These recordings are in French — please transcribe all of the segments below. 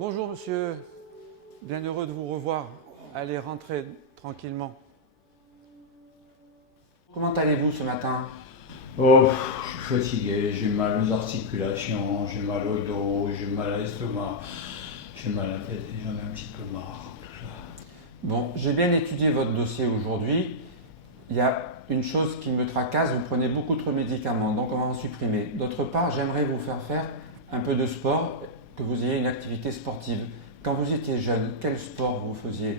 Bonjour monsieur, bien heureux de vous revoir. Allez, rentrez tranquillement. Comment allez-vous ce matin? Oh, je suis fatigué, j'ai mal aux articulations, j'ai mal au dos, j'ai mal à l'estomac, j'ai mal à la tête et j'en ai un petit peu marre, tout ça. Bon, j'ai bien étudié votre dossier aujourd'hui. Il y a une chose qui me tracasse, vous prenez beaucoup trop de médicaments, donc on va en supprimer. D'autre part, j'aimerais vous faire un peu de sport, que vous ayez une activité sportive. Quand vous étiez jeune, quel sport vous faisiez?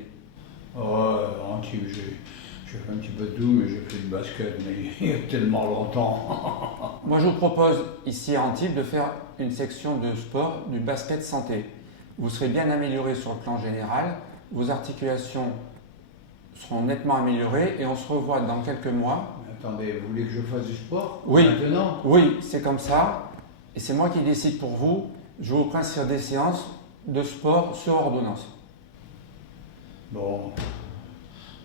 Oh, Antibes, j'ai fait un petit peu de tout, mais j'ai fait du basket, mais il y a tellement longtemps. Moi, je vous propose ici à Antibes de faire une section de sport du basket santé. Vous serez bien amélioré sur le plan général, vos articulations seront nettement améliorées et on se revoit dans quelques mois. Mais attendez, vous voulez que je fasse du sport Oui, maintenant? oui, c'est comme ça et c'est moi qui décide pour vous. Je vous prescris des séances de sport sur ordonnance. Bon,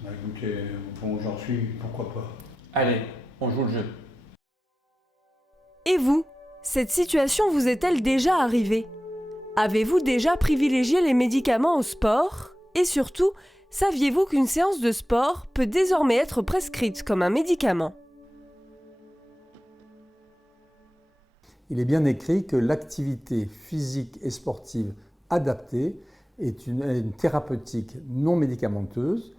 bah écoutez, au point où j'en suis, pourquoi pas. Allez, on joue le jeu. Et vous, cette situation vous est-elle déjà arrivée? Avez-vous déjà privilégié les médicaments au sport? Et surtout, saviez-vous qu'une séance de sport peut désormais être prescrite comme un médicament? Il est bien écrit que l'activité physique et sportive adaptée est une thérapeutique non médicamenteuse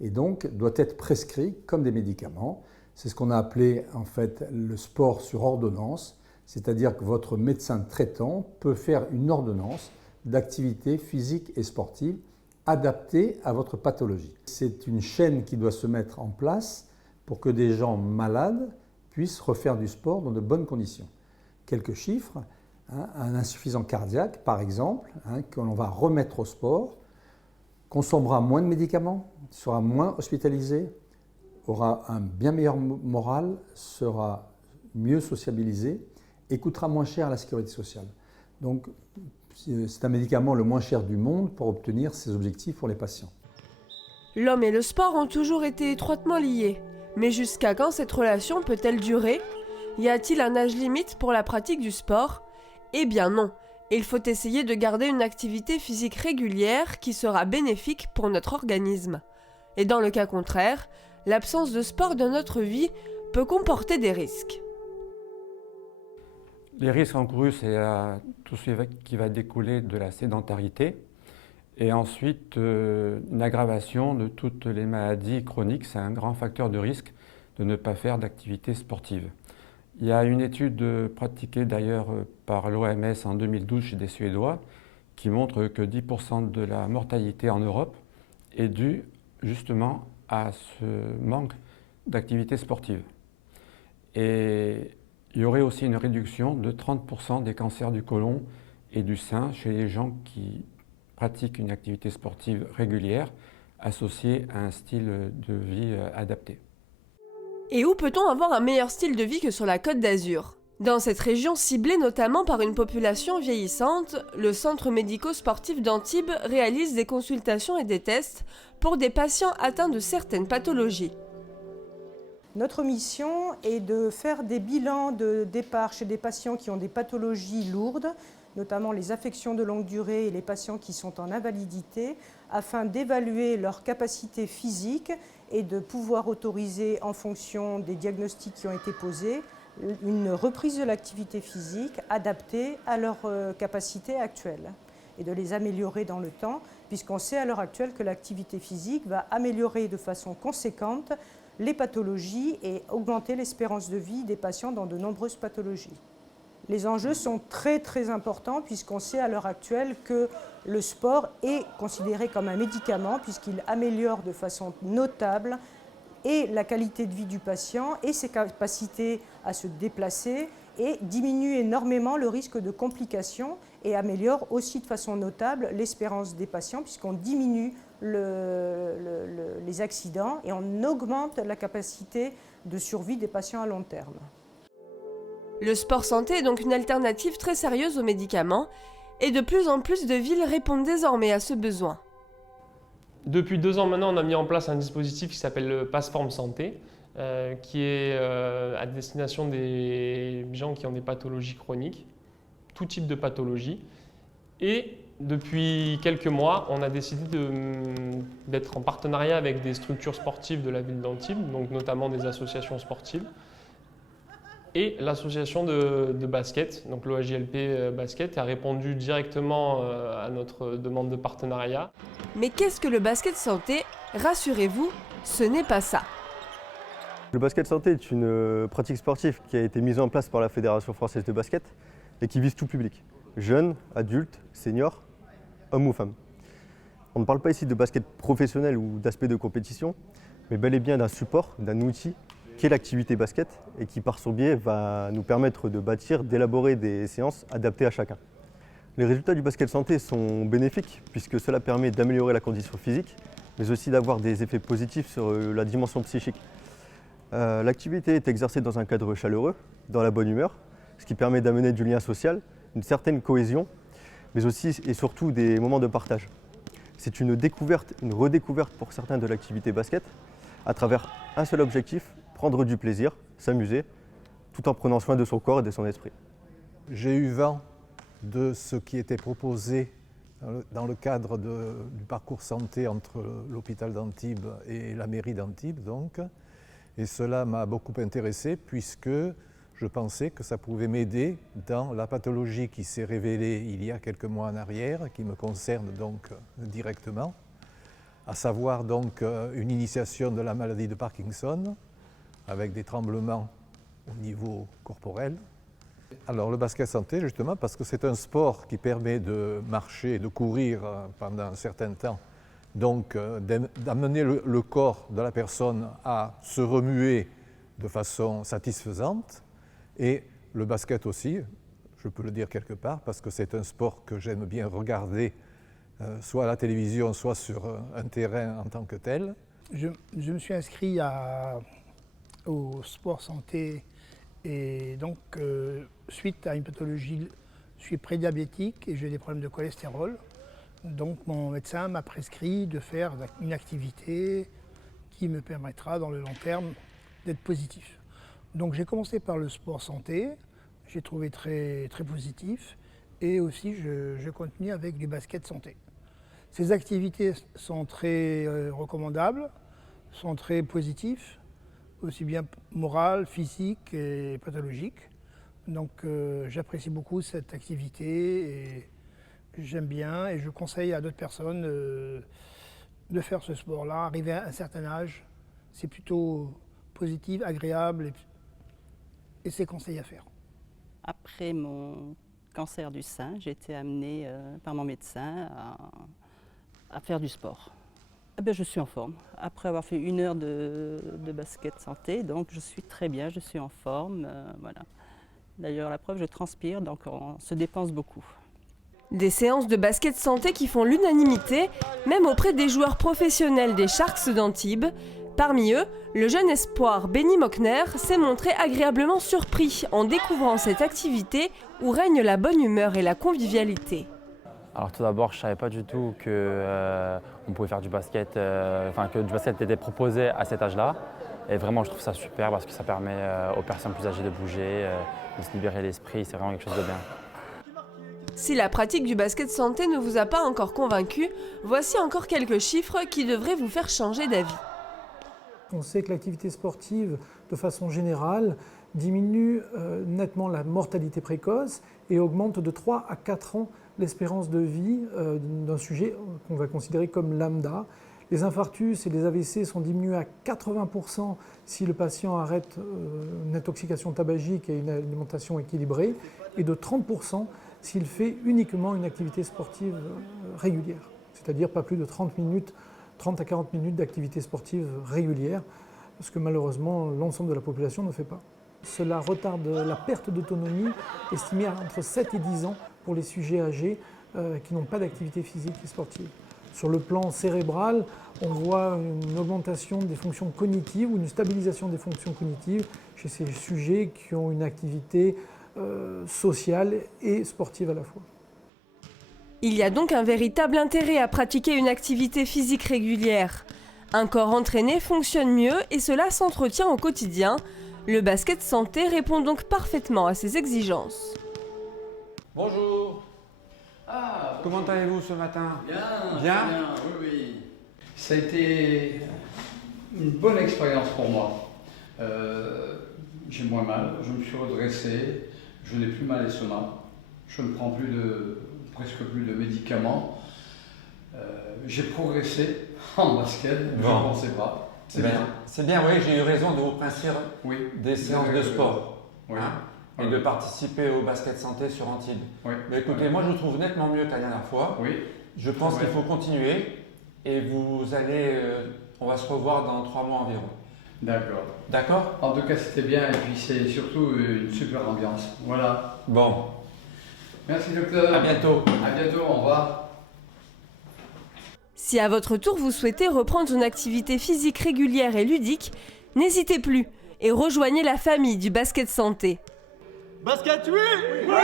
et donc doit être prescrite comme des médicaments. C'est ce qu'on a appelé en fait le sport sur ordonnance, c'est-à-dire que votre médecin traitant peut faire une ordonnance d'activité physique et sportive adaptée à votre pathologie. C'est une chaîne qui doit se mettre en place pour que des gens malades puissent refaire du sport dans de bonnes conditions. Quelques chiffres, un insuffisant cardiaque par exemple, que l'on va remettre au sport, consommera moins de médicaments, sera moins hospitalisé, aura un bien meilleur moral, sera mieux sociabilisé et coûtera moins cher à la sécurité sociale. Donc c'est un médicament le moins cher du monde pour obtenir ces objectifs pour les patients. L'homme et le sport ont toujours été étroitement liés. Mais jusqu'à quand cette relation peut-elle durer? Y a-t-il un âge limite pour la pratique du sport? Eh bien non, il faut essayer de garder une activité physique régulière qui sera bénéfique pour notre organisme. Et dans le cas contraire, l'absence de sport dans notre vie peut comporter des risques. Les risques encourus, c'est tout ce qui va découler de la sédentarité et ensuite une aggravation de toutes les maladies chroniques. C'est un grand facteur de risque de ne pas faire d'activité sportive. Il y a une étude pratiquée d'ailleurs par l'OMS en 2012 chez des Suédois qui montre que 10% de la mortalité en Europe est due justement à ce manque d'activité sportive. Et il y aurait aussi une réduction de 30% des cancers du côlon et du sein chez les gens qui pratiquent une activité sportive régulière associée à un style de vie adapté. Et où peut-on avoir un meilleur style de vie que sur la Côte d'Azur? Dans cette région ciblée notamment par une population vieillissante, le centre médico-sportif d'Antibes réalise des consultations et des tests pour des patients atteints de certaines pathologies. Notre mission est de faire des bilans de départ chez des patients qui ont des pathologies lourdes, notamment les affections de longue durée et les patients qui sont en invalidité, afin d'évaluer leur capacité physique et de pouvoir autoriser, en fonction des diagnostics qui ont été posés, une reprise de l'activité physique adaptée à leur capacité actuelle et de les améliorer dans le temps, puisqu'on sait à l'heure actuelle que l'activité physique va améliorer de façon conséquente les pathologies et augmenter l'espérance de vie des patients dans de nombreuses pathologies. Les enjeux sont très importants puisqu'on sait à l'heure actuelle que le sport est considéré comme un médicament puisqu'il améliore de façon notable et la qualité de vie du patient et ses capacités à se déplacer et diminue énormément le risque de complications et améliore aussi de façon notable l'espérance des patients puisqu'on diminue les accidents et on augmente la capacité de survie des patients à long terme. Le sport santé est donc une alternative très sérieuse aux médicaments et de plus en plus de villes répondent désormais à ce besoin. Depuis 2 ans maintenant, on a mis en place un dispositif qui s'appelle le Passeforme Santé, qui est à destination des gens qui ont des pathologies chroniques, tout type de pathologie. Et Depuis quelques mois, on a décidé d'être en partenariat avec des structures sportives de la ville d'Antibes, donc notamment des associations sportives, et l'association de basket, donc l'OAJLP Basket, a répondu directement à notre demande de partenariat. Mais qu'est-ce que le basket santé? Rassurez-vous, ce n'est pas ça. Le basket santé est une pratique sportive qui a été mise en place par la Fédération française de basket et qui vise tout public, jeunes, adultes, seniors, hommes ou femmes. On ne parle pas ici de basket professionnel ou d'aspect de compétition, mais bel et bien d'un support, d'un outil qu'est l'activité basket et qui par son biais va nous permettre de bâtir, d'élaborer des séances adaptées à chacun. Les résultats du basket santé sont bénéfiques puisque cela permet d'améliorer la condition physique, mais aussi d'avoir des effets positifs sur la dimension psychique. L'activité est exercée dans un cadre chaleureux, dans la bonne humeur, ce qui permet d'amener du lien social, une certaine cohésion, mais aussi et surtout des moments de partage. C'est une découverte, une redécouverte pour certains de l'activité basket, à travers un seul objectif, prendre du plaisir, s'amuser, tout en prenant soin de son corps et de son esprit. J'ai eu vent de ce qui était proposé dans le cadre du parcours santé entre l'hôpital d'Antibes et la mairie d'Antibes, donc. Et cela m'a beaucoup intéressé puisque je pensais que ça pouvait m'aider dans la pathologie qui s'est révélée il y a quelques mois en arrière, qui me concerne donc directement, à savoir donc une initiation de la maladie de Parkinson avec des tremblements au niveau corporel. Alors le basket santé justement parce que c'est un sport qui permet de marcher, de courir pendant un certain temps. Donc d'amener le corps de la personne à se remuer de façon satisfaisante et le basket aussi, je peux le dire quelque part, parce que c'est un sport que j'aime bien regarder soit à la télévision, soit sur un terrain en tant que tel. Je me suis inscrit au sport santé et donc suite à une pathologie, je suis prédiabétique et j'ai des problèmes de cholestérol. Donc mon médecin m'a prescrit de faire une activité qui me permettra dans le long terme d'être positif. Donc j'ai commencé par le sport santé, j'ai trouvé très, très positif et aussi je continue avec du basket santé. Ces activités sont très recommandables, sont très positives, aussi bien morales, physiques et pathologiques. Donc j'apprécie beaucoup cette activité et j'aime bien et je conseille à d'autres personnes de faire ce sport-là. Arrivé à un certain âge, c'est plutôt positif, agréable et c'est conseillé à faire. Après mon cancer du sein, j'ai été amenée par mon médecin à faire du sport. Eh bien, je suis en forme. Après avoir fait 1 heure de basket santé, donc je suis très bien, je suis en forme. Voilà. D'ailleurs, la preuve, je transpire, donc on se dépense beaucoup. Des séances de basket santé qui font l'unanimité, même auprès des joueurs professionnels des Sharks d'Antibes. Parmi eux, le jeune espoir Benny Mockner s'est montré agréablement surpris en découvrant cette activité où règne la bonne humeur et la convivialité. Alors tout d'abord, je ne savais pas du tout qu'on pouvait faire du basket, que du basket était proposé à cet âge-là. Et vraiment, je trouve ça super parce que ça permet aux personnes plus âgées de bouger, de se libérer l'esprit, c'est vraiment quelque chose de bien. Si la pratique du basket santé ne vous a pas encore convaincu, voici encore quelques chiffres qui devraient vous faire changer d'avis. On sait que l'activité sportive, de façon générale, diminue nettement la mortalité précoce et augmente de 3 à 4 ans l'espérance de vie d'un sujet qu'on va considérer comme lambda. Les infarctus et les AVC sont diminués à 80% si le patient arrête une intoxication tabagique et une alimentation équilibrée, et de 30% s'il fait uniquement une activité sportive régulière, c'est-à-dire pas plus de 30 à 40 minutes d'activité sportive régulière, ce que malheureusement l'ensemble de la population ne fait pas. Cela retarde la perte d'autonomie, estimée à entre 7 et 10 ans pour les sujets âgés qui n'ont pas d'activité physique et sportive. Sur le plan cérébral, on voit une augmentation des fonctions cognitives ou une stabilisation des fonctions cognitives chez ces sujets qui ont une activité sociale et sportive à la fois. Il y a donc un véritable intérêt à pratiquer une activité physique régulière. Un corps entraîné fonctionne mieux et cela s'entretient au quotidien. Le basket santé répond donc parfaitement à ces exigences. Bonjour. Ah, Comment allez-vous ce matin? bien, Bien. oui. Ça a été une bonne expérience pour moi. J'ai moins mal, je me suis redressé, je n'ai plus mal à l'estomac, je ne prends presque plus de médicaments. J'ai progressé en basket, je ne pensais pas. C'est bien. C'est bien, oui, j'ai eu raison de vous prescrire des séances de sport. Oui. Et de participer au basket santé sur Antibes. Oui. Mais écoutez, moi je vous trouve nettement mieux que la dernière fois. Oui. Je pense qu'il faut continuer et vous allez, on va se revoir dans 3 mois environ. D'accord. D'accord? En tout cas, c'était bien et puis c'est surtout une super ambiance. Voilà. Bon. Merci docteur. À bientôt. À bientôt, au revoir. Si à votre tour vous souhaitez reprendre une activité physique régulière et ludique, n'hésitez plus et rejoignez la famille du basket santé. Basket, oui! Oui!